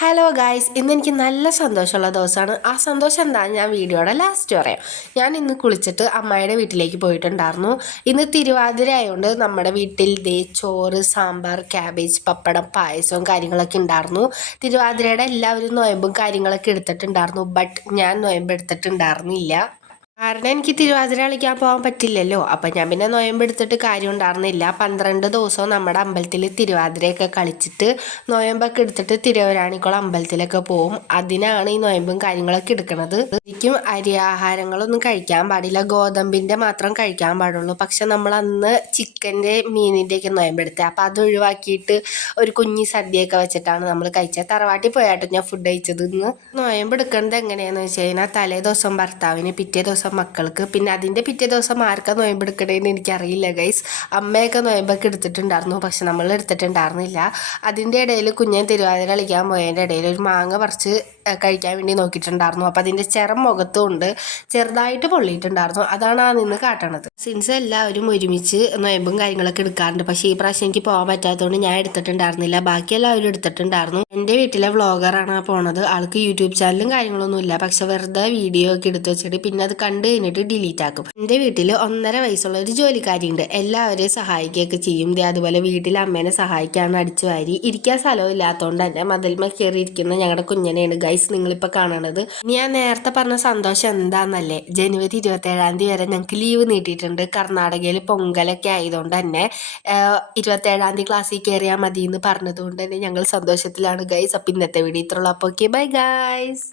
Hello guys, ഇന്ന് എനിക്ക് നല്ല സന്തോഷമുള്ള ദിവസമാണ്. ആ സന്തോഷം എന്താണെന്ന് ഞാൻ വീഡിയോയുടെ ലാസ്റ്റ് പറയാം. ഞാൻ ഇന്ന് കുളിച്ചിട്ട് അമ്മായിയുടെ വീട്ടിലേക്ക് പോയിട്ടുണ്ടായിരുന്നു. ഇന്ന് തിരുവാതിര ആയതുകൊണ്ട് നമ്മുടെ വീട്ടിൽ ചോറ്, സാമ്പാർ, ക്യാബേജ്, പപ്പടം, പായസവും കാര്യങ്ങളൊക്കെ ഉണ്ടായിരുന്നു. തിരുവാതിരയുടെ എല്ലാവരും നൊയമ്പും കാര്യങ്ങളൊക്കെ എടുത്തിട്ടുണ്ടായിരുന്നു. ബട്ട് ഞാൻ നൊയമ്പ് എടുത്തിട്ടുണ്ടായിരുന്നില്ല. കാരണം എനിക്ക് തിരുവാതിര കളിക്കാൻ പോകാൻ പറ്റില്ലല്ലോ. അപ്പം ഞാൻ പിന്നെ നൊയമ്പെടുത്തിട്ട് കാര്യം ഉണ്ടായിരുന്നില്ല. 12 ദിവസവും നമ്മുടെ അമ്പലത്തിൽ തിരുവാതിരയൊക്കെ കളിച്ചിട്ട് നൊയമ്പൊക്കെ എടുത്തിട്ട് തിരുവരാണിക്കുളം അമ്പലത്തിലൊക്കെ പോവും. അതിനാണ് ഈ നൊയമ്പും കാര്യങ്ങളൊക്കെ എടുക്കുന്നത്. ശരിക്കും അരി ആഹാരങ്ങളൊന്നും കഴിക്കാൻ പാടില്ല, ഗോതമ്പിൻ്റെ മാത്രം കഴിക്കാൻ പാടുള്ളൂ. പക്ഷെ നമ്മൾ അന്ന് ചിക്കൻ്റെ, മീനിൻ്റെയൊക്കെ നൊയമ്പെടുത്തത്. അപ്പം അത് ഒഴിവാക്കിയിട്ട് ഒരു കുഞ്ഞി സദ്യയൊക്കെ വെച്ചിട്ടാണ് നമ്മൾ കഴിച്ചത്. തറവാട്ടിൽ പോയാട്ടോ ഞാൻ ഫുഡ് കഴിച്ചത്. ഇന്ന് നൊയമ്പെടുക്കുന്നത് എങ്ങനെയാണെന്ന് വെച്ച് കഴിഞ്ഞാൽ തലേ ദിവസം ഭർത്താവിന്, പിറ്റേ ദിവസം മക്കൾക്ക്, പിന്നെ അതിൻ്റെ പിറ്റേ ദിവസം ആർക്കാ നൊയമ്പെടുക്കണേന്ന് എനിക്കറിയില്ല ഗൈസ്. അമ്മയൊക്കെ നൊയമ്പൊക്കെ എടുത്തിട്ടുണ്ടായിരുന്നു, പക്ഷെ നമ്മൾ എടുത്തിട്ടുണ്ടായിരുന്നില്ല. അതിൻ്റെ ഇടയിൽ കുഞ്ഞൻ തിരുവാതിര കളിക്കാൻ പോയതിൻ്റെ ഇടയിൽ ഒരു മാങ്ങ പറിച്ച് കഴിക്കാൻ വേണ്ടി നോക്കിയിട്ടുണ്ടായിരുന്നു. അപ്പം അതിൻ്റെ ചിറം മുഖത്തുകൊണ്ട് ചെറുതായിട്ട് പൊള്ളിയിട്ടുണ്ടായിരുന്നു. അതാണ് ആ നിന്ന് കാട്ടണത്. സിൻസ് എല്ലാവരും ഒരുമിച്ച് നൊയമ്പും കാര്യങ്ങളൊക്കെ എടുക്കാറുണ്ട്. പക്ഷേ ഈ പ്രാവശ്യം എനിക്ക് പോകാൻ പറ്റാത്തതുകൊണ്ട് ഞാൻ എടുത്തിട്ടുണ്ടായിരുന്നില്ല. ബാക്കി എല്ലാവരും എടുത്തിട്ടുണ്ടായിരുന്നു. എൻ്റെ വീട്ടിലെ വ്ളോഗറാണ് ആ പോണത്. ആൾക്ക് യൂട്യൂബ് ചാനലും കാര്യങ്ങളൊന്നും ഇല്ല. പക്ഷെ വെറുതെ വീഡിയോ ഒക്കെ എടുത്ത് വെച്ചിട്ട് പിന്നെ അത് കണ്ടു കഴിഞ്ഞിട്ട് ഡിലീറ്റ് ആക്കും. എൻ്റെ വീട്ടിൽ 1.5 വയസ്സുള്ള ഒരു ജോലിക്കാരിയുണ്ട്. എല്ലാവരെയും സഹായിക്കുകയൊക്കെ ചെയ്യും. അതുപോലെ വീട്ടിൽ അമ്മേനെ സഹായിക്കാണ് അടിച്ചു വാരി. ഇരിക്കാൻ സ്ഥലവും ഇല്ലാത്തതുകൊണ്ട് തന്നെ മതിൽമ കയറിയിരിക്കുന്ന ഞങ്ങളുടെ കുഞ്ഞനെയാണ് ഗൈസ് നിങ്ങളിപ്പോൾ കാണണത്. ഞാൻ നേരത്തെ പറഞ്ഞ സന്തോഷം എന്താണെന്നല്ലേ, ജനുവരി 27 വരെ ഞങ്ങൾക്ക് ലീവ് നീട്ടിയിട്ടുണ്ട്. കർണാടകയിൽ പൊങ്കലൊക്കെ ആയതുകൊണ്ട് തന്നെ 27 ക്ലാസ്സിൽ കയറിയാൽ മതി എന്ന് പറഞ്ഞതുകൊണ്ട് തന്നെ ഞങ്ങൾ സന്തോഷത്തിലാണ് ഗൈസ്. അപ്പം ഇന്നത്തെ വീഡിയോ ഇത്രയുള്ളൂ. അപ്പോൾ ഓക്കെ, ബൈ ഗൈസ്.